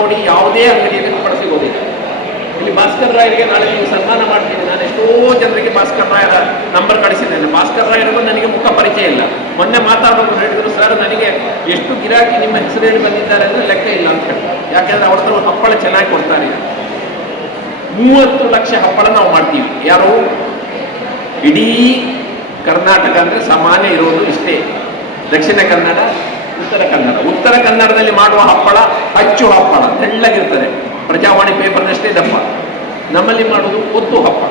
ನೋಡಿ ಯಾವುದೇ ಅಂಗಡಿಯಲ್ಲಿ ಹಪ್ಪಳ ಸಿಗೋದಿಲ್ಲ. ಇಲ್ಲಿ ಭಾಸ್ಕರ್ ರಾಯರಿಗೆ ನಾಳೆ ನೀವು ಸನ್ಮಾನ ಮಾಡ್ತೀನಿ. ನಾನು ಎಷ್ಟೋ ಜನರಿಗೆ ಭಾಸ್ಕರ್ ರಾಯರ ನಂಬರ್ ಕಳಿಸಿದ್ದೇನೆ. ಭಾಸ್ಕರ್ ರಾಯರಿಗೂ ನನಗೆ ಮುಖ ಪರಿಚಯ ಇಲ್ಲ. ಮೊನ್ನೆ ಮಾತಾಡೋರು ಹೇಳಿದ್ರು, ಸರ್ ನನಗೆ ಎಷ್ಟು ಗಿರಾಕಿ ನಿಮ್ಮ ಹೆಸರು ಹೇಳಿ ಬಂದಿದ್ದಾರೆ ಅಂದರೆ ಲೆಕ್ಕ ಇಲ್ಲ ಅಂತ ಹೇಳಿ. ಯಾಕೆಂದ್ರೆ ಅವ್ರ ಹತ್ರ ಹಪ್ಪಳ ಚೆನ್ನಾಗಿ ಕೊಡ್ತಾರೆ. 30 ಲಕ್ಷ ಹಪ್ಪಳ ನಾವು ಮಾಡ್ತೀವಿ. ಯಾರು ಇಡೀ ಕರ್ನಾಟಕ ಅಂದರೆ ಸಾಮಾನ್ಯ ಇರೋದು ಇಷ್ಟೇ, ದಕ್ಷಿಣ ಕನ್ನಡ, ಉತ್ತರ ಕನ್ನಡ. ಉತ್ತರ ಕನ್ನಡದಲ್ಲಿ ಮಾಡುವ ಹಪ್ಪಳ ಅಚ್ಚು ಹಪ್ಪಳ, ತೆಳ್ಳಗಿರ್ತದೆ, ಪ್ರಜಾವಾಣಿ ಪೇಪರ್ನಷ್ಟೇ ದಪ್ಪ. ನಮ್ಮಲ್ಲಿ ಮಾಡೋದು ಒತ್ತು ಹಪ್ಪಳ.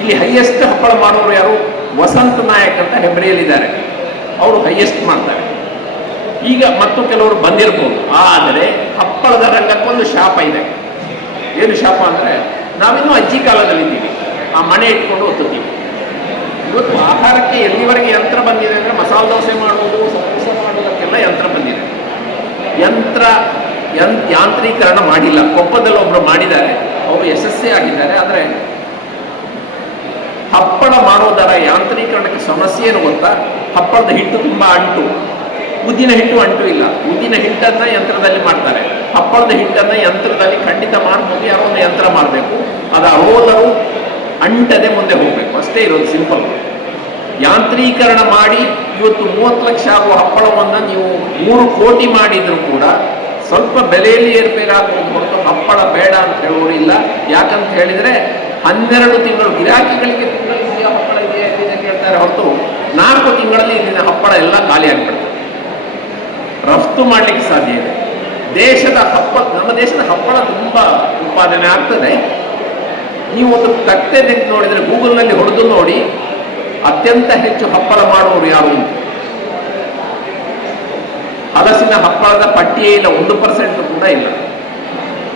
ಇಲ್ಲಿ ಹೈಯೆಸ್ಟ್ ಹಪ್ಪಳ ಮಾಡೋರು ಯಾರು? ವಸಂತ ನಾಯಕ್ ಅಂತ ಹೆಬ್ರಿಯಲ್ಲಿದ್ದಾರೆ, ಅವರು ಹೈಯೆಸ್ಟ್ ಮಾಡ್ತಾರೆ. ಈಗ ಮತ್ತು ಕೆಲವರು ಬಂದಿರ್ಬೋದು. ಆದರೆ ಹಪ್ಪಳದ ರಂಗಕ್ಕೊಂದು ಶಾಪ ಇದೆ. ಏನು ಶಾಪ ಅಂದರೆ, ನಾವಿನ್ನೂ ಅಜ್ಜಿ ಕಾಲದಲ್ಲಿದ್ದೀವಿ, ಆ ಮಣೆ ಇಟ್ಕೊಂಡು ಒತ್ತುತ್ತೀವಿ. ಇವತ್ತು ಆಹಾರಕ್ಕೆ ಎಲ್ಲಿವರೆಗೆ ಯಂತ್ರ ಬಂದಿದೆ ಅಂದರೆ, ಮಸಾಲೆ ದೋಸೆ ಮಾಡುವುದು, ಸಮೋಸ ಮಾಡುವುದಕ್ಕೆಲ್ಲ ಯಂತ್ರ ಬಂದಿದೆ. ಯಾಂತ್ರೀಕರಣ ಮಾಡಿಲ್ಲ. ಕೊಪ್ಪದಲ್ಲಿ ಒಬ್ಬರು ಮಾಡಿದ್ದಾರೆ, ಅವರು ಯಶಸ್ವಿ ಆಗಿದ್ದಾರೆ. ಆದರೆ ಹಪ್ಪಳ ಮಾಡೋದರ ಯಾಂತ್ರೀಕರಣಕ್ಕೆ ಸಮಸ್ಯೆ ಏನು ಗೊತ್ತಾ? ಹಪ್ಪಳದ ಹಿಟ್ಟು ತುಂಬ ಅಂಟು, ಉದ್ದಿನ ಹಿಟ್ಟು ಅಂಟು ಇಲ್ಲ. ಉದ್ದಿನ ಹಿಟ್ಟನ್ನು ಯಂತ್ರದಲ್ಲಿ ಮಾಡ್ತಾರೆ, ಹಪ್ಪಳದ ಹಿಟ್ಟನ್ನು ಯಂತ್ರದಲ್ಲಿ ಖಂಡಿತ ಮಾಡ್ಬೋದು. ಯಾರೋ ಒಂದು ಯಂತ್ರ ಮಾಡಬೇಕು, ಅದು ರೋಲರು ಅಂಟದೆ ಮುಂದೆ ಹೋಗಬೇಕು, ಅಷ್ಟೇ ಇರೋದು, ಸಿಂಪಲ್. ಯಾಂತ್ರೀಕರಣ ಮಾಡಿ ಇವತ್ತು 30 ಲಕ್ಷ ಆಗುವ ಹಪ್ಪಳವನ್ನು ನೀವು 3 ಕೋಟಿ ಮಾಡಿದರೂ ಕೂಡ ಸ್ವಲ್ಪ ಬೆಲೆಯಲ್ಲಿ ಏರ್ಪೇರಾಗುವುದು ಹೊರತು ಹಪ್ಪಳ ಬೇಡ ಅಂತ ಹೇಳೋರಿಲ್ಲ. ಯಾಕಂತ ಹೇಳಿದರೆ 12 ತಿಂಗಳು ಗಿರಾಕಿಗಳಿಗೆ ತಿಂಗಳಿಗೆ ಹಪ್ಪಳ ಇದೆಯಾ ಅಂತ ಕೇಳ್ತಾರೆ ಹೊರತು 4 ತಿಂಗಳಲ್ಲಿ ಇಲ್ಲಿನ ಹಪ್ಪಳ ಎಲ್ಲ ಖಾಲಿ ಆಗಿಬಿಡ್ತದೆ. ರಫ್ತು ಮಾಡಲಿಕ್ಕೆ ಸಾಧ್ಯ ಇದೆ. ನಮ್ಮ ದೇಶದ ಹಪ್ಪಳ ತುಂಬ ಉತ್ಪಾದನೆ ಆಗ್ತದೆ. ನೀವು ಒಂದು ತಟ್ಟೆ ತೆಗೆದು ನೋಡಿದರೆ, ಗೂಗಲ್ನಲ್ಲಿ ಹೊಡೆದು ನೋಡಿ, ಅತ್ಯಂತ ಹೆಚ್ಚು ಹಪ್ಪಳ ಮಾಡುವವರು ಯಾರು? ಹಲಸಿನ ಹಪ್ಪಳದ ಪಟ್ಟಿಯೇ ಇಲ್ಲ, 1% ಕೂಡ ಇಲ್ಲ.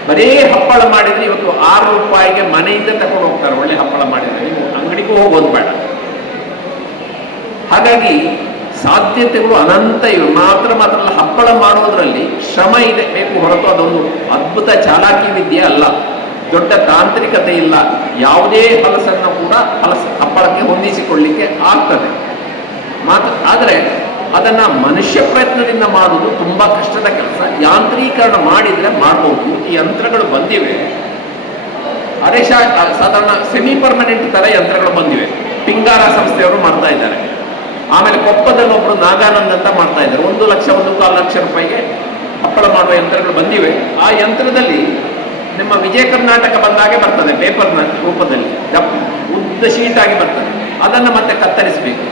ಬರೀ ಹಪ್ಪಳ ಮಾಡಿದರೆ ಇವತ್ತು 6 ರೂಪಾಯಿಗೆ ಮನೆಯಿಂದ ತಗೊಂಡು ಹೋಗ್ತಾರೆ. ಒಳ್ಳೆ ಹಪ್ಪಳ ಮಾಡಿದರೆ ನೀವು ಅಂಗಡಿಗೂ ಹೋಗೋದು ಬೇಡ. ಹಾಗಾಗಿ ಸಾಧ್ಯತೆಗಳು ಅನಂತ ಇವೆ. ಮಾತ್ರ ಅಲ್ಲ, ಹಪ್ಪಳ ಮಾಡೋದ್ರಲ್ಲಿ ಶ್ರಮ ಇದೆ ಬೇಕು ಹೊರತು ಅದೊಂದು ಅದ್ಭುತ ಚಾಲಾಕಿ ವಿದ್ಯೆ ಅಲ್ಲ, ದೊಡ್ಡ ತಾಂತ್ರಿಕತೆ ಇಲ್ಲ. ಯಾವುದೇ ಹಲಸನ್ನು ಕೂಡ ಹಪ್ಪಳಕ್ಕೆ ಹೊಂದಿಸಿಕೊಳ್ಳಿಕ್ಕೆ ಆಗ್ತದೆ ಆದರೆ ಅದನ್ನು ಮನುಷ್ಯ ಪ್ರಯತ್ನದಿಂದ ಮಾಡುವುದು ತುಂಬ ಕಷ್ಟದ ಕೆಲಸ. ಯಾಂತ್ರೀಕರಣ ಮಾಡಿದರೆ ಮಾಡ್ಬೋದು. ಈ ಯಂತ್ರಗಳು ಬಂದಿವೆ, ಸಾಧಾರಣ ಸೆಮಿ ಪರ್ಮನೆಂಟ್ ಥರ ಯಂತ್ರಗಳು ಬಂದಿವೆ. ಪಿಂಗಾರ ಸಂಸ್ಥೆಯವರು ಮಾಡ್ತಾ ಇದ್ದಾರೆ. ಆಮೇಲೆ ಕೊಪ್ಪದಲ್ಲಿ ಒಬ್ಬರು ನಾಗಾನಂದ್ ಅಂತ ಮಾಡ್ತಾ ಇದ್ದಾರೆ. 1 ಲಕ್ಷ 1.25 ಲಕ್ಷ ರೂಪಾಯಿಗೆ ಹಪ್ಪಳ ಮಾಡುವ ಯಂತ್ರಗಳು ಬಂದಿವೆ. ಆ ಯಂತ್ರದಲ್ಲಿ ನಿಮ್ಮ ವಿಜಯ ಕರ್ನಾಟಕ ಬಂದಾಗೆ ಬರ್ತದೆ, ಪೇಪರ್ನ ರೂಪದಲ್ಲಿ ಉದ್ದ ಶೀಟಾಗಿ ಬರ್ತದೆ. ಅದನ್ನು ಮತ್ತೆ ಕತ್ತರಿಸಬೇಕು.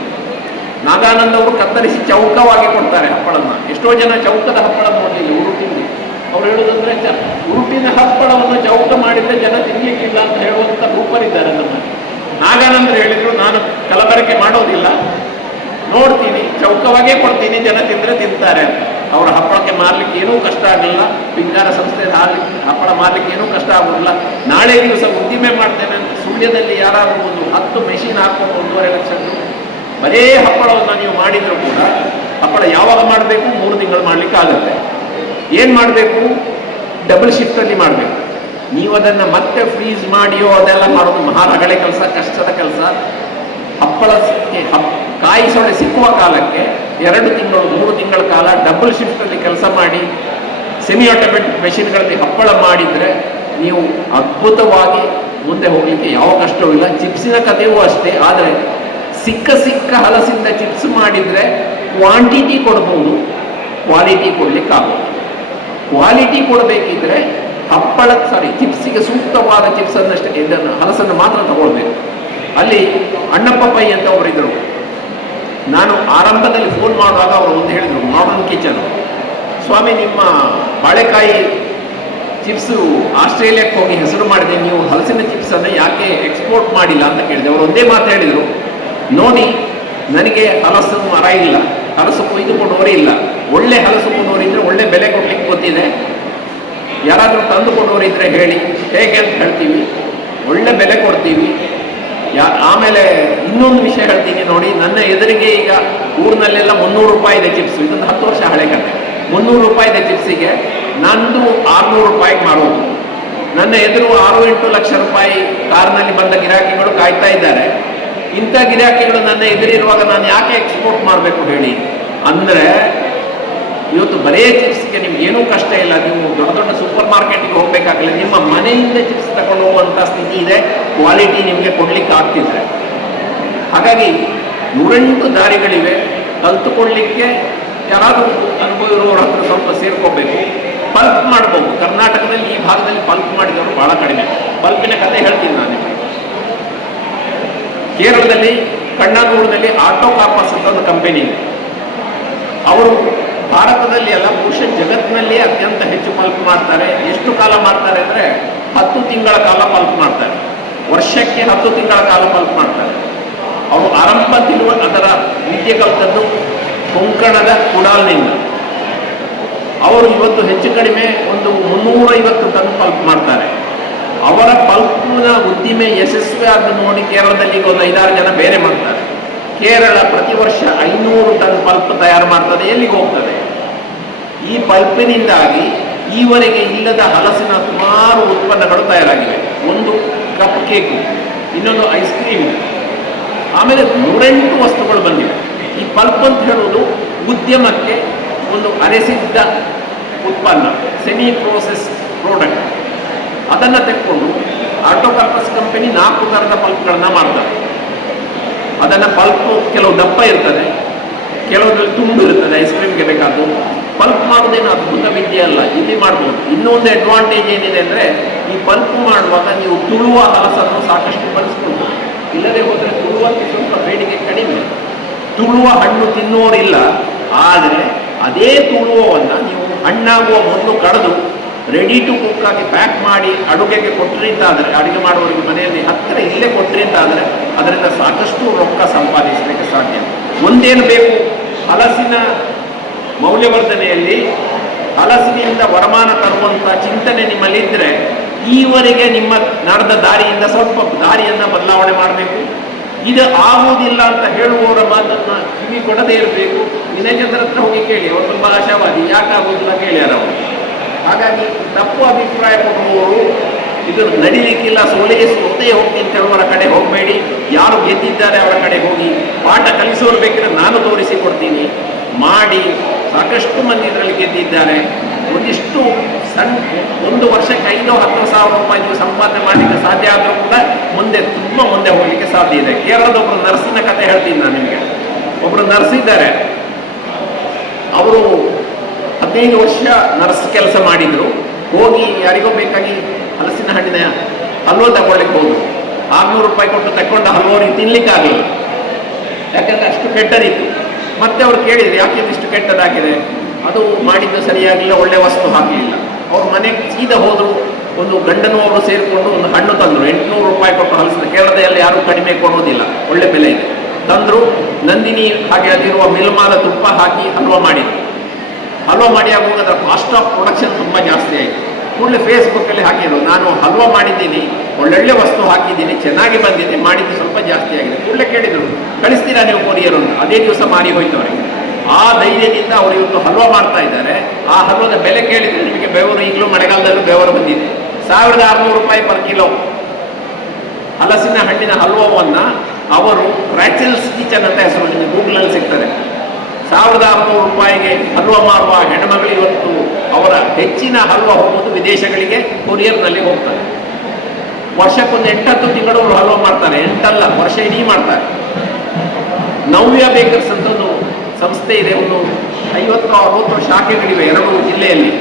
ನಾಗಾನಂದ್ ಅವರು ಕತ್ತರಿಸಿ ಚೌಕವಾಗಿ ಕೊಡ್ತಾರೆ ಹಪ್ಪಳನ್ನ. ಎಷ್ಟೋ ಜನ ಚೌಕದ ಹಪ್ಪಳ ನೋಡಲಿಲ್ಲ, ಉರುಟಿನ. ಅವ್ರು ಹೇಳೋದಂದ್ರೆ, ಉರುಟಿನ ಹಪ್ಪಳವನ್ನು ಚೌಕ ಮಾಡಿದ್ರೆ ಜನ ತಿನ್ನಲಿಕ್ಕಿಲ್ಲ ಅಂತ ಹೇಳುವಂಥ ರೂಪರಿದ್ದಾರೆ ನಮ್ಮ. ನಾಗಾನಂದ್ರು ಹೇಳಿದ್ರು, ನಾನು ಕಲಬೆರಕೆ ಮಾಡೋದಿಲ್ಲ, ನೋಡ್ತೀನಿ, ಚೌಕವಾಗೇ ಕೊಡ್ತೀನಿ, ಜನ ತಿಂದರೆ ತಿಂತಾರೆ ಅಂತ. ಅವರ ಹಪ್ಪಳಕ್ಕೆ ಮಾರಲಿಕ್ಕೆ ಏನೂ ಕಷ್ಟ ಆಗಲಿಲ್ಲ. ಪಿಂಗಾರ ಸಂಸ್ಥೆ ಹಪ್ಪಳ ಮಾರಲಿಕ್ಕೆ ಏನೂ ಕಷ್ಟ ಆಗೋದಿಲ್ಲ. ನಾಳೆ ದಿವಸ ಉದ್ದಿಮೆ ಮಾಡ್ತೇನೆ ಅಂತ ಸುಳ್ಯದಲ್ಲಿ ಯಾರಾದರೂ ಒಂದು 10 ಮೆಷಿನ್ ಹಾಕೊಂಡು 1.5 ಲಕ್ಷ ಬರೇ ಹಪ್ಪಳವನ್ನು ನೀವು ಮಾಡಿದರೂ ಕೂಡ ಹಪ್ಪಳ ಯಾವಾಗ ಮಾಡಬೇಕು? 3 ತಿಂಗಳು ಮಾಡಲಿಕ್ಕೆ ಆಗುತ್ತೆ. ಏನು ಮಾಡಬೇಕು? ಡಬಲ್ ಶಿಫ್ಟಲ್ಲಿ ಮಾಡಬೇಕು. ನೀವು ಅದನ್ನು ಮತ್ತೆ ಫ್ರೀಸ್ ಮಾಡಿಯೋ ಅದೆಲ್ಲ ಮಾಡೋದು ಮಹಾರಗಳೆ ಕೆಲಸ, ಕಷ್ಟದ ಕೆಲಸ. ಹಪ್ಪಳಕ್ಕೆ ಕಾಯಿ ಸೊಳ್ಳೆ ಸಿಕ್ಕುವ ಕಾಲಕ್ಕೆ 2 ತಿಂಗಳು 3 ತಿಂಗಳ ಕಾಲ ಡಬಲ್ ಶಿಫ್ಟಲ್ಲಿ ಕೆಲಸ ಮಾಡಿ ಸೆಮಿ ಆಟೋಮೆಟಿಕ್ ಮೆಷಿನ್ಗಳಲ್ಲಿ ಹಪ್ಪಳ ಮಾಡಿದರೆ ನೀವು ಅದ್ಭುತವಾಗಿ ಮುಂದೆ ಹೋಗಲಿಕ್ಕೆ ಯಾವ ಕಷ್ಟವೂ ಇಲ್ಲ. ಚಿಪ್ಸಿನ ಕಥೆಯೂ ಅಷ್ಟೇ. ಆದರೆ ಸಿಕ್ಕ ಹಲಸಿಂದ ಚಿಪ್ಸ್ ಮಾಡಿದರೆ ಕ್ವಾಂಟಿಟಿ ಕೊಡ್ಬೋದು, ಕ್ವಾಲಿಟಿ ಕೊಡಲಿಕ್ಕಾಗೋದು. ಕ್ವಾಲಿಟಿ ಕೊಡಬೇಕಿದ್ರೆ ಚಿಪ್ಸಿಗೆ ಸೂಕ್ತವಾದ ಚಿಪ್ಸನ್ನಷ್ಟೇ, ಇದನ್ನು ಹಲಸನ್ನು ಮಾತ್ರ ತಗೊಳ್ಬೇಕು. ಅಲ್ಲಿ ಅಣ್ಣಪ್ಪ ಪೈ ಅಂತ ಒಬ್ಬರಿದ್ದರು. ನಾನು ಆರಂಭದಲ್ಲಿ ಫೋನ್ ಮಾಡುವಾಗ ಅವರು ಒಂದು ಹೇಳಿದರು, ಮಾಡರ್ನ್ ಕಿಚನ್, ಸ್ವಾಮಿ ನಿಮ್ಮ ಬಾಳೆಕಾಯಿ ಚಿಪ್ಸು ಆಸ್ಟ್ರೇಲಿಯಾಕ್ಕೆ ಹೋಗಿ ಹೆಸರು ಮಾಡಿದೆ, ನೀವು ಹಲಸಿನ ಚಿಪ್ಸನ್ನು ಯಾಕೆ ಎಕ್ಸ್ಪೋರ್ಟ್ ಮಾಡಿಲ್ಲ ಅಂತ ಕೇಳಿದೆ. ಅವರು ಒಂದೇ ಮಾತು ಹೇಳಿದರು, ನೋಡಿ ನನಗೆ ಹಲಸು ಮರ ಇಲ್ಲ, ಹಲಸು ಕೊಯ್ದು ಕೊಡೋರೇ ಇಲ್ಲ. ಒಳ್ಳೆ ಹಲಸು ಕೊಡೋರಿದ್ರೆ ಒಳ್ಳೆ ಬೆಲೆ ಕೊಡ್ಲಿಕ್ಕೆ ಗೊತ್ತಿದೆ. ಯಾರಾದರೂ ತಂದು ಕೊಡೋರಿದ್ರೆ ಹೇಳಿ, ಹೇಗೆ ಅಂತ ಹೇಳ್ತೀವಿ, ಒಳ್ಳೆ ಬೆಲೆ ಕೊಡ್ತೀವಿ. ಆಮೇಲೆ ಇನ್ನೊಂದು ವಿಷಯ ಹೇಳ್ತೀನಿ ನೋಡಿ, ನನ್ನ ಎದುರಿಗೆ ಈಗ ಊರಿನಲ್ಲೆಲ್ಲ 300 ರೂಪಾಯಿ ಇದೆ ಚಿಪ್ಸು. ಇದೊಂದು 10 ವರ್ಷ ಹಳೆ ಕತೆ. 300 ರೂಪಾಯಿ ಇದೆ ಚಿಪ್ಸಿಗೆ, ನಂದು 600 ರೂಪಾಯಿಗೆ ಮಾಡೋದು. ನನ್ನ ಎದುರು 6-8 ಲಕ್ಷ ರೂಪಾಯಿ ಕಾರ್ನಲ್ಲಿ ಬಂದ ಗಿರಾಕಿಗಳು ಕಾಯ್ತಾ ಇದ್ದಾರೆ. ಇಂಥ ಗಿರಾಕಿಗಳು ನನ್ನ ಎದುರಿರುವಾಗ ನಾನು ಯಾಕೆ ಎಕ್ಸ್ಪೋರ್ಟ್ ಮಾಡಬೇಕು ಹೇಳಿ? ಅಂದರೆ ಇವತ್ತು ಬರೇ ಚಿಪ್ಸ್ಗೆ ನಿಮ್ಗೆ ಏನೂ ಕಷ್ಟ ಇಲ್ಲ. ನೀವು ದೊಡ್ಡ ದೊಡ್ಡ ಸೂಪರ್ ಮಾರ್ಕೆಟಿಗೆ ಹೋಗ್ಬೇಕಾಗಿಲ್ಲ, ನಿಮ್ಮ ಮನೆಯಿಂದ ಚಿಪ್ಸ್ ತಗೊಂಡು ಹೋಗುವಂಥ ಸ್ಥಿತಿ ಇದೆ, ಕ್ವಾಲಿಟಿ ನಿಮಗೆ ಕೊಡ್ಲಿಕ್ಕೆ ಆಗ್ತಿದ್ರೆ. ಹಾಗಾಗಿ 108 ದಾರಿಗಳಿವೆ. ಕಲ್ತುಕೊಳ್ಳಿಕ್ಕೆ ಯಾರಾದರೂ ಅನುಭವ ಇರೋರ ಹತ್ರ ಸ್ವಲ್ಪ ಸೇರ್ಕೋಬೇಕು. ಪಲ್ಪ್ ಮಾಡ್ಬೋದು. ಕರ್ನಾಟಕದಲ್ಲಿ ಈ ಭಾಗದಲ್ಲಿ ಪಲ್ಪ್ ಮಾಡಿದವರು ಬಹಳ ಕಡಿಮೆ. ಪಲ್ಪಿನ ಕಥೆ ಹೇಳ್ತೀನಿ ನಾನು ನಿಮಗೆ. ಕೇರಳದಲ್ಲಿ ಕಣ್ಣನೂರಿನಲ್ಲಿ ಆಟೋ ಕಾರ್ಪಸ್ ಅಂತ ಒಂದು ಕಂಪನಿ ಇದೆ. ಅವರು ಭಾರತದಲ್ಲಿ ಅಲ್ಲ, ಬಹುಶಃ ಜಗತ್ತಿನಲ್ಲಿ ಅತ್ಯಂತ ಹೆಚ್ಚು ಪಲ್ಪ್ ಮಾಡ್ತಾರೆ. ಎಷ್ಟು ಕಾಲ ಮಾಡ್ತಾರೆ ಅಂದರೆ 10 ತಿಂಗಳ ಕಾಲ ಪಲ್ಪ್ ಮಾಡ್ತಾರೆ. ವರ್ಷಕ್ಕೆ 10 ತಿಂಗಳ ಕಾಲ ಪಲ್ಪ್ ಮಾಡ್ತಾರೆ. ಅವರು ಆರಂಭದಲ್ಲಿರುವ ಅದರ ವಿದ್ಯೆ ಕಲಿತದ್ದು ಕೊಂಕಣದ ಕುಡಾಲ್ನಿಂದ. ಅವರು ಇವತ್ತು ಹೆಚ್ಚು ಕಡಿಮೆ ಒಂದು 350 ಟನ್ ಪಲ್ಪ್ ಮಾಡ್ತಾರೆ. ಅವರ ಪಲ್ಪ್ನ ಉದ್ದಿಮೆ ಯಶಸ್ವಿ ಆದ ನೋಡಿ ಕೇರಳದಲ್ಲಿ ಈಗ ಒಂದು 5-6 ಜನ ಬೇರೆ ಮಾಡ್ತಾರೆ. ಕೇರಳ ಪ್ರತಿ ವರ್ಷ 500 ಟನ್ ಪಲ್ಪ್ ತಯಾರು ಮಾಡ್ತದೆ. ಎಲ್ಲಿಗೆ ಹೋಗ್ತದೆ? ಈ ಪಲ್ಪಿನಿಂದಾಗಿ ಈವರೆಗೆ ಇಲ್ಲದ ಹಲಸಿನ ಸುಮಾರು ಉತ್ಪನ್ನಗಳು ತಯಾರಾಗಿವೆ. ಒಂದು ಕಪ್ ಕೇಕು, ಇನ್ನೊಂದು ಐಸ್ ಕ್ರೀಮ್, ಆಮೇಲೆ 108 ವಸ್ತುಗಳು ಬಂದಿವೆ. ಈ ಪಲ್ಪ್ ಅಂತ ಹೇಳುವುದು ಉದ್ಯಮಕ್ಕೆ ಒಂದು ಅರೆಸಿದ್ದ ಉತ್ಪನ್ನ, ಸೆಮಿ ಪ್ರೋಸೆಸ್ ಪ್ರಾಡಕ್ಟ್. ಅದನ್ನು ತೆಕ್ಕೊಂಡು ಆಟೋ ಕಾರ್ಪಸ್ ಕಂಪನಿ 4 ಥರದ ಪಲ್ಪ್ಗಳನ್ನ ಮಾಡ್ತಾರೆ. ಅದನ್ನು ಪಲ್ಪ್ ಕೆಲವು ದಪ್ಪ ಇರ್ತದೆ, ಕೆಲವರಲ್ಲಿ ತುಂಡು ಇರ್ತದೆ. ಐಸ್ ಕ್ರೀಮ್ಗೆ ಬೇಕಾದ್ದು ಪಲ್ಪ್ ಮಾಡೋದೇನು ಅದ್ಭುತ ವಿದ್ಯೆ ಅಲ್ಲ, ಇಲ್ಲಿ ಮಾಡ್ಬೋದು. ಇನ್ನೊಂದು ಅಡ್ವಾಂಟೇಜ್ ಏನಿದೆ ಅಂದರೆ, ಈ ಪಲ್ಪ್ ಮಾಡುವಾಗ ನೀವು ತುಳುವ ಹಲಸನ್ನು ಸಾಕಷ್ಟು ಬಳಸ್ಕೊಳ್ಬೋದು. ಇಲ್ಲದೆ ಹೋದರೆ ತುಳುವಕ್ಕೆ ಸ್ವಲ್ಪ ಬೇಡಿಕೆ ಕಡಿಮೆ. ತುಳುವ ಹಣ್ಣು ತಿನ್ನುವರಿಲ್ಲ, ಆದರೆ ಅದೇ ತುಳುವವನ್ನು ನೀವು ಹಣ್ಣಾಗುವ ಮೊದಲು ಕಳೆದು ರೆಡಿ ಟು ಕುಕ್ ಆಗಿ ಪ್ಯಾಕ್ ಮಾಡಿ ಅಡುಗೆಗೆ ಕೊಟ್ಟರಿ ಅಂತಾದರೆ, ಅಡುಗೆ ಮಾಡುವವರಿಗೆ ಮನೆಯಲ್ಲಿ ಹತ್ತಿರ ಇಲ್ಲೇ ಕೊಟ್ಟರಿ ಅಂತಾದರೆ ಅದರಿಂದ ಸಾಕಷ್ಟು ರೊಕ್ಕ ಸಂಪಾದಿಸಲಿಕ್ಕೆ ಸಾಧ್ಯ. ಒಂದೇನು ಬೇಕು, ಹಲಸಿನ ಮೌಲ್ಯವರ್ಧನೆಯಲ್ಲಿ ಹಲಸಿನಿಂದ ವರಮಾನ ತರುವಂಥ ಚಿಂತನೆ ನಿಮ್ಮಲ್ಲಿದ್ದರೆ ಈವರೆಗೆ ನಿಮ್ಮ ನಡೆದ ದಾರಿಯಿಂದ ಸ್ವಲ್ಪ ದಾರಿಯನ್ನು ಬದಲಾವಣೆ ಮಾಡಬೇಕು. ಇದು ಆಗುವುದಿಲ್ಲ ಅಂತ ಹೇಳುವವರ ಮಾತನ್ನು ಕಿವಿ ಕೊಡದೇ ಇರಬೇಕು. ವಿನಯಚಂದ್ರ ಹತ್ರ ಹೋಗಿ ಕೇಳಿ, ಅವರು ತುಂಬ ಆಶಾವಾದಿ, ಯಾಕಾಗುವುದಿಲ್ಲ ಕೇಳ್ಯಾರ ಅವರು. ಹಾಗಾಗಿ ತಪ್ಪು ಅಭಿಪ್ರಾಯ ಕೊಡುವವರು ಇದು ನಡಿಲಿಕ್ಕಿಲ್ಲ, ಸೋತೇ ಹೋಗ್ತೀನಿ ಅಂತ ಹೇಳುವವರ ಕಡೆ ಹೋಗಬೇಡಿ. ಯಾರು ಗೆದ್ದಿದ್ದಾರೆ ಅವರ ಕಡೆ ಹೋಗಿ ಪಾಠ ಕಲಿಸೋರು ಬೇಕಿದ್ರೆ ನಾನು ತೋರಿಸಿಕೊಡ್ತೀನಿ. ಮಾಡಿ, ಸಾಕಷ್ಟು ಮಂದಿ ಇದರಲ್ಲಿ ಗೆದ್ದಿದ್ದಾರೆ. ಒಂದಿಷ್ಟು ಸಣ್ಣ ಒಂದು ವರ್ಷಕ್ಕೆ 5-10 ಸಾವಿರ ರೂಪಾಯಿ ನೀವು ಸಂಪಾದನೆ ಮಾಡಲಿಕ್ಕೆ ಸಾಧ್ಯ ಆದರೂ ಕೂಡ ಮುಂದೆ ತುಂಬ ಮುಂದೆ ಹೋಗಲಿಕ್ಕೆ ಸಾಧ್ಯ ಇದೆ. ಕೇರಳದ ಒಬ್ಬರು ನರ್ಸಿನ ಕತೆ ಹೇಳ್ತೀನಿ ನಾನು ನಿಮಗೆ. ಒಬ್ಬರು ನರ್ಸ್ ಇದ್ದಾರೆ. ಅವರು 15 ವರ್ಷ ನರ್ಸ್ ಕೆಲಸ ಮಾಡಿದರು. ಹೋಗಿ ಯಾರಿಗೋ ಬೇಕಾಗಿ ಹಲಸಿನ ಹಣ್ಣಿನ ಹಲ್ವ ತಗೊಳ್ಳಿಕ್ಕೆ ಹೋದ್ರು. 600 ರೂಪಾಯಿ ಕೊಟ್ಟು ತಗೊಂಡ ಹಲ್ವರಿಗೆ ತಿನ್ಲಿಕ್ಕಾಗಲಿಲ್ಲ, ಯಾಕಂದರೆ ಅಷ್ಟು ಕೆಟ್ಟದಿತ್ತು. ಮತ್ತೆ ಅವ್ರು ಕೇಳಿದ್ರು, ಯಾಕೆ ಇಷ್ಟು ಕೆಟ್ಟದಾಗಿದೆ? ಅದು ಮಾಡಿದ್ದು ಸರಿಯಾಗಿಲ್ಲ, ಒಳ್ಳೆ ವಸ್ತು ಹಾಕಲಿಲ್ಲ. ಅವ್ರ ಮನೆಗೆ ಸೀದಾ ಹೋದರು. ಒಂದು ಗಂಡನೂ ಅವರು ಸೇರಿಕೊಂಡು ಒಂದು ಹಣ್ಣು ತಂದರು. 800 ರೂಪಾಯಿ ಕೊಟ್ಟು ಹಲಸಿನ, ಕೇರಳದಲ್ಲಿ ಯಾರೂ ಕಡಿಮೆ ಕೊಡೋದಿಲ್ಲ, ಒಳ್ಳೆ ಬೆಲೆ ಇದೆ. ತಂದರು. ನಂದಿನಿ ಹಾಗೆ ಅಲ್ಲಿರುವ ಮಿಲ್ಮಾದ ತುಪ್ಪ ಹಾಕಿ ಹಲ್ವ ಮಾಡಿದ್ರು. ಹಲ್ವ ಮಾಡಿ ಆಗುವಾಗ ಅದರ ಕಾಸ್ಟ್ ಆಫ್ ಪ್ರೊಡಕ್ಷನ್ ತುಂಬ ಜಾಸ್ತಿ ಆಯಿತು. ಕೂಡಲೇ ಫೇಸ್ಬುಕ್ಕಲ್ಲಿ ಹಾಕಿದ್ರು, ನಾನು ಹಲ್ವ ಮಾಡಿದ್ದೀನಿ, ಒಳ್ಳೊಳ್ಳೆ ವಸ್ತು ಹಾಕಿದ್ದೀನಿ, ಚೆನ್ನಾಗಿ ಬಂದಿದೆ, ಮಾಡಿದ್ದು ಸ್ವಲ್ಪ ಜಾಸ್ತಿ ಆಗಿದೆ. ಕೂಡಲೇ ಕೇಳಿದರು, ಕಳಿಸ್ತೀರಾ ನೀವು ಕೊರಿಯರ್ ಅಂತ. ಅದೇ ದಿವಸ ಮಾರಿ ಹೋಯ್ತು ಅವರಿಗೆ. ಆ ಧೈರ್ಯದಿಂದ ಅವರು ಇವತ್ತು ಹಲ್ವ ಮಾಡ್ತಾ ಇದ್ದಾರೆ. ಆ ಹಲ್ವದ ಬೆಲೆ ಕೇಳಿದರೆ ನಿಮಗೆ ಬೆವರು, ಈಗಲೂ ಮಳೆಗಾಲದಲ್ಲೂ ಬೆವರು ಬಂದಿದೆ. 1600 ರೂಪಾಯಿ ಪರ್ ಕಿಲೋ ಹಲಸಿನ ಹಣ್ಣಿನ ಹಲ್ವವನ್ನು ಅವರು ರ್ಯಾಚೆಲ್ಸ್ ಕಿಚನ್ ಅಂತ ಹೆಸರು, ನಿಮಗೆ ಗೂಗಲಲ್ಲಿ ಸಿಗ್ತದೆ. 1600 ರೂಪಾಯಿಗೆ ಹಲ್ವ ಮಾರುವ ಹೆಣ್ಮಗಳು ಇವತ್ತು ಅವರ ಹೆಚ್ಚಿನ ಹಲ್ವ ಹೋಗುವುದು ವಿದೇಶಗಳಿಗೆ, ಕೊರಿಯರ್ನಲ್ಲಿ ಹೋಗ್ತಾರೆ. ವರ್ಷಕ್ಕೊಂದು 8-10 ತಿಂಗಳು ಅವರು ಹಲ್ವ ಮಾಡ್ತಾರೆ. 8 ಅಲ್ಲ, ವರ್ಷ ಇಡೀ ಮಾಡ್ತಾರೆ. ನವ್ಯ ಬೇಕರ್ಸ್ ಅಂತ ಒಂದು ಸಂಸ್ಥೆ ಇದೆ. ಒಂದು 50-60 ಶಾಖೆಗಳಿವೆ 2 ಜಿಲ್ಲೆಯಲ್ಲಿ.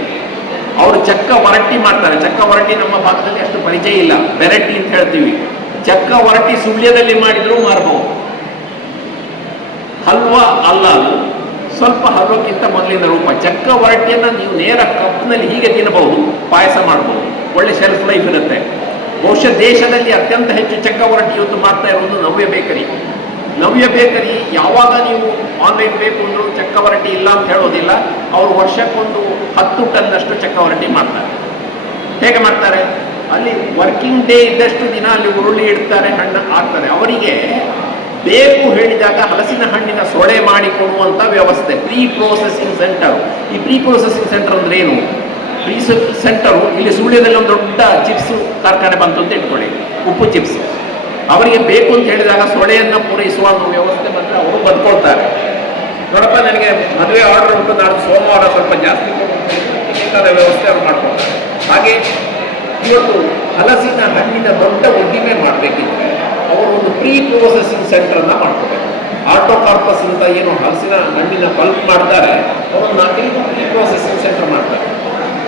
ಅವರು ಚಕ್ಕ ವರಟ್ಟಿ ಮಾಡ್ತಾರೆ. ಚಕ್ಕ ವರಟ್ಟಿ ನಮ್ಮ ಭಾಗದಲ್ಲಿ ಅಷ್ಟು ಪರಿಚಯ ಇಲ್ಲ, ಬೆರಟ್ಟಿ ಅಂತ ಹೇಳ್ತೀವಿ. ಚಕ್ಕ ವರಟ್ಟಿ ಸುಳ್ಯದಲ್ಲಿ ಮಾಡಿದರೂ ಮಾರಬಹುದು. ಹಲ್ವ ಅಲ್ಲ, ಅದು ಸ್ವಲ್ಪ ಹಲ್ವಕ್ಕಿಂತ ಮೊದಲಿನ ರೂಪ. ಚಕ್ಕ ವರಟ್ಟಿಯನ್ನು ನೀವು ನೇರ ಕಪ್ನಲ್ಲಿ ಹೀಗೆ ತಿನ್ನಬಹುದು, ಪಾಯಸ ಮಾಡಬಹುದು, ಒಳ್ಳೆ ಶೆಲ್ಫ್ ಲೈಫ್ ಇರುತ್ತೆ. ಬಹುಶಃ ದೇಶದಲ್ಲಿ ಅತ್ಯಂತ ಹೆಚ್ಚು ಚಕ್ಕ ವರಟ್ಟಿ ಇವತ್ತು ಮಾಡ್ತಾ ಇರೋದು ನವ್ಯ ಬೇಕರಿ. ನವ್ಯ ಬೇಕರಿ ಯಾವಾಗ ನೀವು ಆನ್ಲೈನ್ ಬೇಕು ಅಂದರೂ ಚಕ್ಕ ವರಟ್ಟಿ ಇಲ್ಲ ಅಂತ ಹೇಳೋದಿಲ್ಲ. ಅವರು ವರ್ಷಕ್ಕೊಂದು 10 ಟನ್ನಷ್ಟು ಚಕ್ಕ ವರಟ್ಟಿ ಮಾಡ್ತಾರೆ. ಹೇಗೆ ಮಾಡ್ತಾರೆ? ಅಲ್ಲಿ ವರ್ಕಿಂಗ್ ಡೇ ಇದ್ದಷ್ಟು ದಿನ ಅಲ್ಲಿ ಉರುಳಿ ಇಡ್ತಾರೆ, ಹಣ್ಣು ಆಗ್ತದೆ. ಅವರಿಗೆ ಬೇಕು ಹೇಳಿದಾಗ ಹಲಸಿನ ಹಣ್ಣಿನ ಸೊಳೆ ಮಾಡಿಕೊಡುವಂಥ ವ್ಯವಸ್ಥೆ, ಪ್ರೀ ಪ್ರೊಸೆಸಿಂಗ್ ಸೆಂಟರ್. ಈ ಪ್ರೀ ಪ್ರೊಸೆಸಿಂಗ್ ಸೆಂಟರ್ ಅಂದ್ರೆ ಏನು? ಪ್ರೀ ಸೆಂಟರು ಇಲ್ಲಿ ಸುಳ್ಯದಲ್ಲಿ ಒಂದು ದೊಡ್ಡ ಚಿಪ್ಸ್ ಕಾರ್ಖಾನೆ ಬಂತು ಅಂತ ಇಟ್ಕೊಳ್ಳಿ, ಉಪ್ಪು ಚಿಪ್ಸ್. ಅವರಿಗೆ ಬೇಕು ಅಂತ ಹೇಳಿದಾಗ ಸೊಳೆಯನ್ನು ಪೂರೈಸುವ ಒಂದು ವ್ಯವಸ್ಥೆ ಬಂದರೆ ಅವರು ಬದ್ಕೊಳ್ತಾರೆ. ನೋಡಪ್ಪ, ನನಗೆ ಮದುವೆ ಆರ್ಡರ್ ಉಂಟು, ನಾನು ಸೋಮವಾರ ಸ್ವಲ್ಪ ಜಾಸ್ತಿ ಬೇಕಾದ ವ್ಯವಸ್ಥೆ ಅವ್ರು ಮಾಡ್ಕೊಳ್ತಾರೆ. ಹಾಗೆ ಇವತ್ತು ಹಲಸಿನ ಹಣ್ಣಿನ ದೊಡ್ಡ ಉದ್ದಿಮೆ ಮಾಡಬೇಕಿದ್ರೆ ಅವರು ಒಂದು ಪ್ರೀ ಪ್ರೊಸೆಸಿಂಗ್ ಸೆಂಟರನ್ನು ಮಾಡ್ಕೋಬೇಕು. ಆಟೋ ಕಾರ್ಪಸ್ ಅಂತ ಏನು ಹಲಸಿನ ಹಣ್ಣಿನ ಪಲ್ಪ್ ಮಾಡ್ತಾರೆ, ಅವರು 4 ಪ್ರೀ ಪ್ರೊಸೆಸಿಂಗ್ ಸೆಂಟರ್ ಮಾಡ್ತಾರೆ.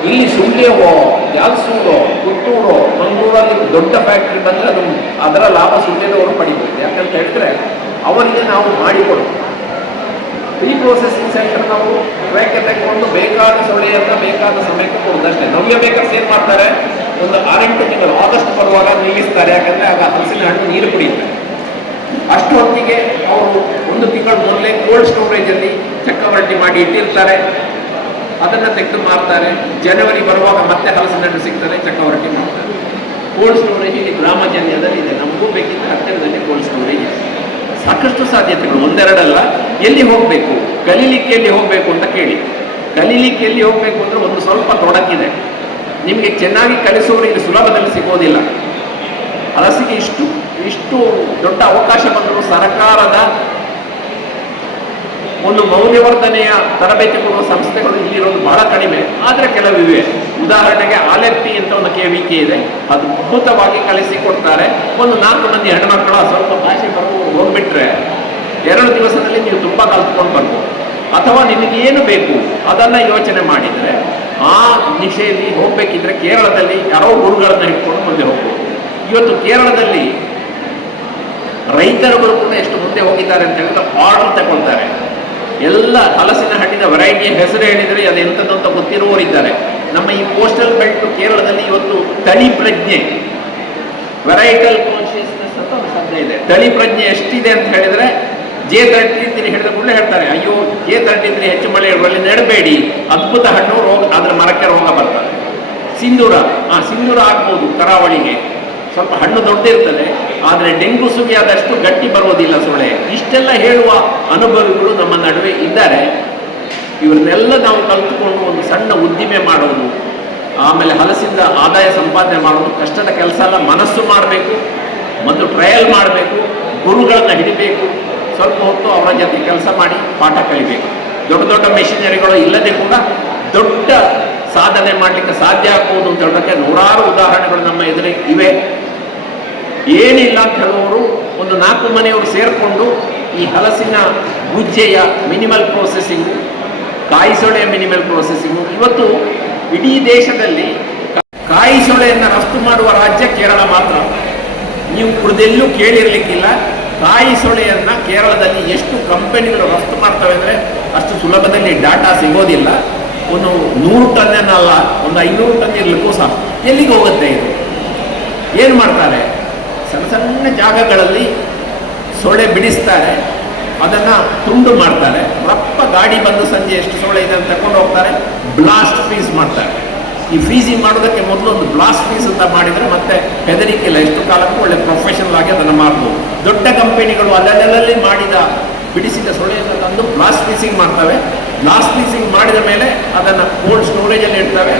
ಇಲ್ಲಿ ಸುಳ್ಯವೋ, ಜಾಲ್ಸೂರೋ, ಪುತ್ತೂರೋ, ಮಂಗಳೂರಲ್ಲಿ ದೊಡ್ಡ ಫ್ಯಾಕ್ಟ್ರಿ ಬಂದರೆ ಅದರ ಲಾಭ ಸುಳ್ಯದವರು ಪಡಿಬೋದು. ಯಾಕಂತ ಹೇಳಿದ್ರೆ ಅವರಿಗೆ ನಾವು ಮಾಡಿಕೊಡ್ತೀವಿ. ಪ್ರೀ ಪ್ರೊಸೆಸಿಂಗ್ ಸೆಂಟರ್ ನಾವು ಕ್ರ್ಯಾಕೆ ತೆಗೆದುಕೊಂಡು ಬೇಕಾದ ಸೊಳ್ಳೆಯನ್ನು ಬೇಕಾದ ಸಮಯಕ್ಕೆ ಕೊಡೋದಷ್ಟೇ. ನವ್ಯ ಬೇಕರ್ಸ್ ಏನು ಮಾಡ್ತಾರೆ, ಒಂದು 6-8 ತಿಂಗಳು ಆಗಸ್ಟ್ ಬರುವಾಗ ನಿಲ್ಲಿಸ್ತಾರೆ. ಯಾಕಂದರೆ ಆಗ ಹಲಸಿನ ಹಣ್ಣು ನೀರು ಕುಡಿಯುತ್ತೆ. ಅಷ್ಟು ಹೊತ್ತಿಗೆ ಅವರು 1 ತಿಂಗಳು ಮೊದಲೇ ಕೋಲ್ಡ್ ಸ್ಟೋರೇಜಲ್ಲಿ ಚಕ್ಕವರಟಿ ಮಾಡಿ ಇಟ್ಟಿರ್ತಾರೆ. ಅದನ್ನು ತೆಗೆದು ಮಾರ್ತಾರೆ. ಜನವರಿ ಬರುವಾಗ ಮತ್ತೆ ಹಲಸಿನ ಹಣ್ಣು ಸಿಗ್ತದೆ, ಚಕ್ಕವರಟಿ ಮಾಡ್ತಾರೆ. ಕೋಲ್ಡ್ ಸ್ಟೋರೇಜ್ ಇಲ್ಲಿ ಗ್ರಾಮಜನ್ಯದಲ್ಲಿ ಇದೆ. ನಮಗೂ ಬೇಕಿದ್ದರೆ ಹತ್ತಿರದಲ್ಲಿ ಕೋಲ್ಡ್ ಸ್ಟೋರೇಜ್ ಇದೆ. ಸಾಕಷ್ಟು ಸಾಧ್ಯತೆಗಳು, ಒಂದೆರಡಲ್ಲ. ಎಲ್ಲಿ ಹೋಗಬೇಕು, ಕಲೀಲಿಕ್ಕೆ ಎಲ್ಲಿ ಹೋಗಬೇಕು ಅಂತ ಕೇಳಿ. ಕಲೀಲಿಕ್ಕೆ ಎಲ್ಲಿ ಹೋಗಬೇಕು ಅಂದರೆ ಒಂದು ಸ್ವಲ್ಪ ತೊಡಕಿದೆ. ನಿಮಗೆ ಚೆನ್ನಾಗಿ ಕಲಿಸೋರು ಇಲ್ಲಿ ಸುಲಭದಲ್ಲಿ ಸಿಗೋದಿಲ್ಲ. ಹಲಸಿಗೆ ಇಷ್ಟು ದೊಡ್ಡ ಅವಕಾಶ ಬಂದರೂ ಸರ್ಕಾರದ ಒಂದು ಮೌಲ್ಯವರ್ಧನೆಯ ತರಬೇತಿ ಕೊಡುವ ಸಂಸ್ಥೆಗಳು ಇಲ್ಲಿರೋದು ಬಹಳ ಕಡಿಮೆ. ಆದರೆ ಕೆಲವಿವೆ. ಉದಾಹರಣೆಗೆ ಆಲೆಪ್ಪಿ ಅಂತ ಒಂದು KVK ಇದೆ, ಅದ್ಭುತವಾಗಿ ಕಲಿಸಿಕೊಡ್ತಾರೆ. ಒಂದು 4 ಮಂದಿ ಹೆಣ್ಮಕ್ಕಳು ಸ್ವಲ್ಪ ಭಾಷೆ ಹೋಗ್ಬಿಟ್ರೆ 2 ದಿವಸದಲ್ಲಿ ನೀವು ತುಂಬ ಕಲ್ತ್ಕೊಂಡು ಬರ್ಬೋದು. ಅಥವಾ ನಿಮಗೇನು ಬೇಕು ಅದನ್ನು ಯೋಚನೆ ಮಾಡಿದರೆ ಆ ದಿಶೆಯಲ್ಲಿ ಹೋಗಬೇಕಿದ್ರೆ ಕೇರಳದಲ್ಲಿ ಯಾರೋ ಗುರುಗಳನ್ನು ಇಟ್ಕೊಂಡು ಮುಂದೆ ಹೋಗ್ಬೋದು. ಇವತ್ತು ಕೇರಳದಲ್ಲಿ ರೈತರುಗಳು ಕೂಡ ಎಷ್ಟು ಮುಂದೆ ಹೋಗಿದ್ದಾರೆ ಅಂತ ಹೇಳಿದ್ರೆ ಆರ್ಡರ್ ತಗೊಳ್ತಾರೆ. ಎಲ್ಲ ಹಲಸಿನ ಹಣ್ಣಿನ ವೆರೈಟಿಯ ಹೆಸರು ಹೇಳಿದರೆ ಅದು ಎಂಥದ್ದಂತ ಗೊತ್ತಿರುವವರಿದ್ದಾರೆ. ನಮ್ಮ ಈ ಕೋಸ್ಟಲ್ ಬೆಲ್ಟ್ ಕೇರಳದಲ್ಲಿ ಇವತ್ತು ತಳಿ ಪ್ರಜ್ಞೆ, ವೆರೈಟಲ್ ಕಾನ್ಶಿಯಸ್ನೆಸ್ ಅಂತ ಒಂದು ಶಬ್ದ ಇದೆ. ತಳಿ ಪ್ರಜ್ಞೆ ಎಷ್ಟಿದೆ ಅಂತ ಹೇಳಿದರೆ J33 ಹಿಡಿದ ಕೂಡಲೇ ಹೇಳ್ತಾರೆ, ಅಯ್ಯೋ J33 ಹೆಚ್ಚು ಮಳೆ ಇರುವಲ್ಲಿ ನೆಡಬೇಡಿ, ಅದ್ಭುತ ಹಣ್ಣು, ರೋಗ ಅದರ ಮರಕ್ಕೆ ರೋಗ ಬರ್ತದೆ. ಸಿಂಧೂರ ಆಗ್ಬೋದು ಕರಾವಳಿಗೆ, ಸ್ವಲ್ಪ ಹಣ್ಣು ದೊಡ್ಡಿರ್ತದೆ, ಆದರೆ ಡೆಂಗು ಸುಗಿ ಆದಷ್ಟು ಗಟ್ಟಿ ಬರೋದಿಲ್ಲ ಸೊಳ್ಳೆ. ಇಷ್ಟೆಲ್ಲ ಹೇಳುವ ಅನುಭವಿಗಳು ನಮ್ಮ ನಡುವೆ ಇದ್ದಾರೆ. ಇವರನ್ನೆಲ್ಲ ನಾವು ಕಲ್ತುಕೊಂಡು ಒಂದು ಸಣ್ಣ ಉದ್ದಿಮೆ ಮಾಡೋದು, ಆಮೇಲೆ ಹಲಸಿಂದ ಆದಾಯ ಸಂಪಾದನೆ ಮಾಡೋದು ಕಷ್ಟದ ಕೆಲಸ ಅಲ್ಲ. ಮನಸ್ಸು ಮಾಡಬೇಕು, ಮತ್ತು ಟ್ರಯಲ್ ಮಾಡಬೇಕು, ಗುರುಗಳನ್ನು ಹಿಡಿಬೇಕು, ಸ್ವಲ್ಪ ಹೊತ್ತು ಅವರ ಜೊತೆ ಕೆಲಸ ಮಾಡಿ ಪಾಠ ಕಲಿಬೇಕು. ದೊಡ್ಡ ದೊಡ್ಡ ಮೆಷಿನರಿಗಳು ಇಲ್ಲದೆ ಕೂಡ ದೊಡ್ಡ ಸಾಧನೆ ಮಾಡಲಿಕ್ಕೆ ಸಾಧ್ಯ ಆಗ್ಬೋದು ಅಂತ ಹೇಳೋದಕ್ಕೆ ನೂರಾರು ಉದಾಹರಣೆಗಳು ನಮ್ಮ ಎದುರಿಗೆ ಇವೆ. ಏನಿಲ್ಲ ಅಂತ ಹೇಳುವವರು ಒಂದು 4 ಮನೆಯವರು ಸೇರಿಕೊಂಡು ಈ ಹಲಸಿನ ಗುಜ್ಜೆಯ ಮಿನಿಮಲ್ ಪ್ರೋಸೆಸಿಂಗು, ಕಾಯಿಸೊಳೆಯ ಮಿನಿಮಲ್ ಪ್ರೋಸೆಸಿಂಗು. ಇವತ್ತು ಇಡೀ ದೇಶದಲ್ಲಿ ಕಾಯಿಸೊಳೆಯನ್ನು ರಫ್ತು ಮಾಡುವ ರಾಜ್ಯ ಕೇರಳ ಮಾತ್ರ. ನೀವು ಉಳಿದೆಲ್ಲೂ ಕೇಳಿರಲಿಕ್ಕಿಲ್ಲ. ಕಾಯಿಸೊಳೆಯನ್ನು ಕೇರಳದಲ್ಲಿ ಎಷ್ಟು ಕಂಪನಿಗಳು ರಫ್ತು ಮಾಡ್ತವೆ ಅಂದರೆ ಅಷ್ಟು ಸುಲಭದಲ್ಲಿ ಡಾಟಾ ಸಿಗೋದಿಲ್ಲ. ಒಂದು 100 ಟನ್ನಲ್ಲ, ಒಂದು 500 ಟನ್ ಇರಲಿಕ್ಕೂ ಸಹ ಎಲ್ಲಿಗೆ ಹೋಗುತ್ತೆ ಇದು? ಏನು ಮಾಡ್ತಾರೆ? ಸಣ್ಣ ಸಣ್ಣ ಜಾಗಗಳಲ್ಲಿ ಸೊಳ್ಳೆ ಬಿಡಿಸ್ತಾರೆ, ಅದನ್ನು ತುಂಡು ಮಾಡ್ತಾರೆ. ರಪ್ಪ ಗಾಡಿ ಬಂದು ಸಂಜೆ ಎಷ್ಟು ಸೊಳ್ಳೆ ಇದೆ ಅಂತ ತಗೊಂಡು ಹೋಗ್ತಾರೆ, ಬ್ಲಾಸ್ಟ್ ಫ್ರೀಸ್ ಮಾಡ್ತಾರೆ. ಈ ಫ್ರೀಸಿಂಗ್ ಮಾಡೋದಕ್ಕೆ ಮೊದಲು ಒಂದು ಬ್ಲಾಸ್ಟ್ ಫ್ರೀಸ್ ಅಂತ ಮಾಡಿದರೆ ಮತ್ತೆ ಹೆದರಿಕೆಲ್ಲ, ಎಷ್ಟು ಕಾಲಕ್ಕೂ ಒಳ್ಳೆ ಪ್ರೊಫೆಷನಲ್ ಆಗಿ ಅದನ್ನು ಮಾಡ್ಬೋದು. ದೊಡ್ಡ ಕಂಪನಿಗಳು ಅಲ್ಲಲ್ಲಿ ಮಾಡಿದ ಬಿಡಿಸಿದ ಸೊಳ್ಳೆಯನ್ನು ತಂದು ಬ್ಲಾಸ್ಟ್ ಫ್ರೀಸಿಂಗ್ ಮಾಡ್ತವೆ. ಬ್ಲಾಸ್ಟ್ ಫ್ರೀಸಿಂಗ್ ಮಾಡಿದ ಮೇಲೆ ಅದನ್ನು ಕೋಲ್ಡ್ ಸ್ಟೋರೇಜಲ್ಲಿ ಇಡ್ತವೆ.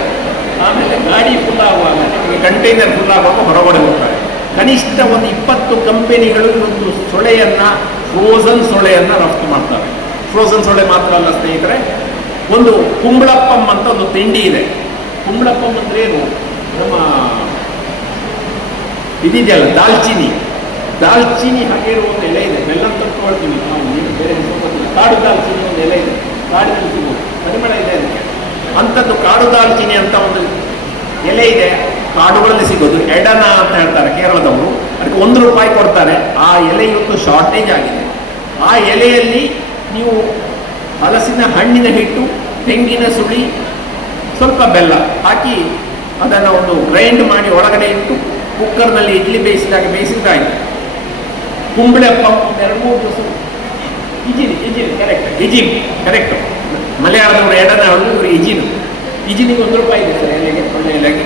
ಆಮೇಲೆ ಗಾಡಿ ಫುಲ್ ಆಗುವಾಗ, ನಿಮಗೆ ಕಂಟೈನರ್ ಫುಲ್ ಆಗುವಾಗ ಹೊರಗಡೆ ಹೋಗ್ತವೆ. ಕನಿಷ್ಠ ಒಂದು 20 ಕಂಪನಿಗಳು ಒಂದು ಸೊಳ್ಳೆಯನ್ನು, ಫ್ರೋಝನ್ ಸೊಳ್ಳೆಯನ್ನು ರಫ್ತು ಮಾಡ್ತವೆ. ಫ್ರೋಝನ್ ಸೊಳ್ಳೆ ಮಾತ್ರ ಅಲ್ಲ ಸ್ನೇಹಿತರೆ, ಒಂದು ಕುಂಬಳಪ್ಪಂ ಅಂತ ಒಂದು ತಿಂಡಿ ಇದೆ. ಕುಂಬಳಪ್ಪಂ ಅಂದರೆ ಏನು? ನಮ್ಮ ಇದಿದೆಯಲ್ಲ ದಾಲ್ಚಿನಿ ಹಾಗೆ ಇರುವ ಒಂದು ಎಲೆ ಇದೆ. ಬೆಲ್ಲ ತಂದುಕೊಳ್ತೀವಿ ನಾವು, ಬೇರೆ ಹೆಸರು ಕಾಡು ದಾಲ್ಚಿನಿ ಒಂದು ಎಲೆ ಇದೆ, ಕಾಡಿನಲ್ಲಿ ಸಿಗೋದು, ಪರಿಮಳ ಇದೆ ಅದಕ್ಕೆ. ಅಂಥದ್ದು ಕಾಡು ದಾಲ್ಚಿನಿ ಅಂತ ಒಂದು ಎಲೆ ಇದೆ, ಕಾಡುಗಳಲ್ಲಿ ಸಿಗೋದು. ಎಡನ ಅಂತ ಹೇಳ್ತಾರೆ ಕೇರಳದವರು. ಅದಕ್ಕೆ ₹1 ಕೊಡ್ತಾರೆ. ಆ ಎಲೆ ಇವತ್ತು ಶಾರ್ಟೇಜ್ ಆಗಿದೆ. ಆ ಎಲೆಯಲ್ಲಿ ನೀವು ಹಲಸಿನ ಹಣ್ಣಿನ ಹಿಟ್ಟು, ತೆಂಗಿನ ಸುಳಿ, ಸ್ವಲ್ಪ ಬೆಲ್ಲ ಹಾಕಿ ಅದನ್ನು ಒಂದು ಗ್ರೈಂಡ್ ಮಾಡಿ ಒಳಗಡೆ ಇಟ್ಟು ಕುಕ್ಕರ್ನಲ್ಲಿ ಇಡ್ಲಿ ಬೇಯಿಸಿದ್ದಾಯಿತು. ಕುಂಬಳಪ್ಪ 2-3 ದಿವಸ ಕರೆಕ್ಟು. ಮಲಯಾಳದವರು ಎಡನ ಹೊರದು, ಇವರು ಇಜಿನಿಗೆ ₹1 ಇದೆ ಸರ್ ಎಲೆಗೆ, ಒಳ್ಳೆ ಎಲೆಗೆ.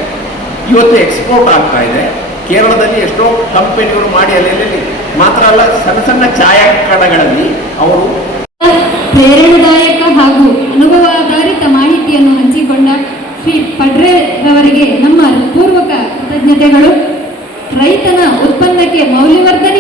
ಇವತ್ತು ಎಕ್ಸ್ಪೋರ್ಟ್ ಆಗ್ತಾ ಇದೆ. ಕೇರಳದಲ್ಲಿ ಎಷ್ಟೋ ಕಂಪನಿಗಳು ಮಾಡಿ ಅಲ್ಲೆಲ್ಲಿ ಮಾತ್ರ ಅಲ್ಲ, ಸಣ್ಣ ಸಣ್ಣ ಛಾಯಾಕರಣಗಳಲ್ಲಿ ಅವರು ಪ್ರೇರಣಾದಾಯಕ ಹಾಗೂ ಅನುಭವಾಧಾರಿತ ಮಾಹಿತಿಯನ್ನು ಹಂಚಿಕೊಂಡ ಶ್ರೀ ಪಡ್ರೆರವರಿಗೆ ನಮ್ಮ ಪೂರ್ವಕ ಕೃತಜ್ಞತೆಗಳು. ರೈತನ ಉತ್ಪನ್ನಕ್ಕೆ ಮೌಲ್ಯವರ್ಧನೆ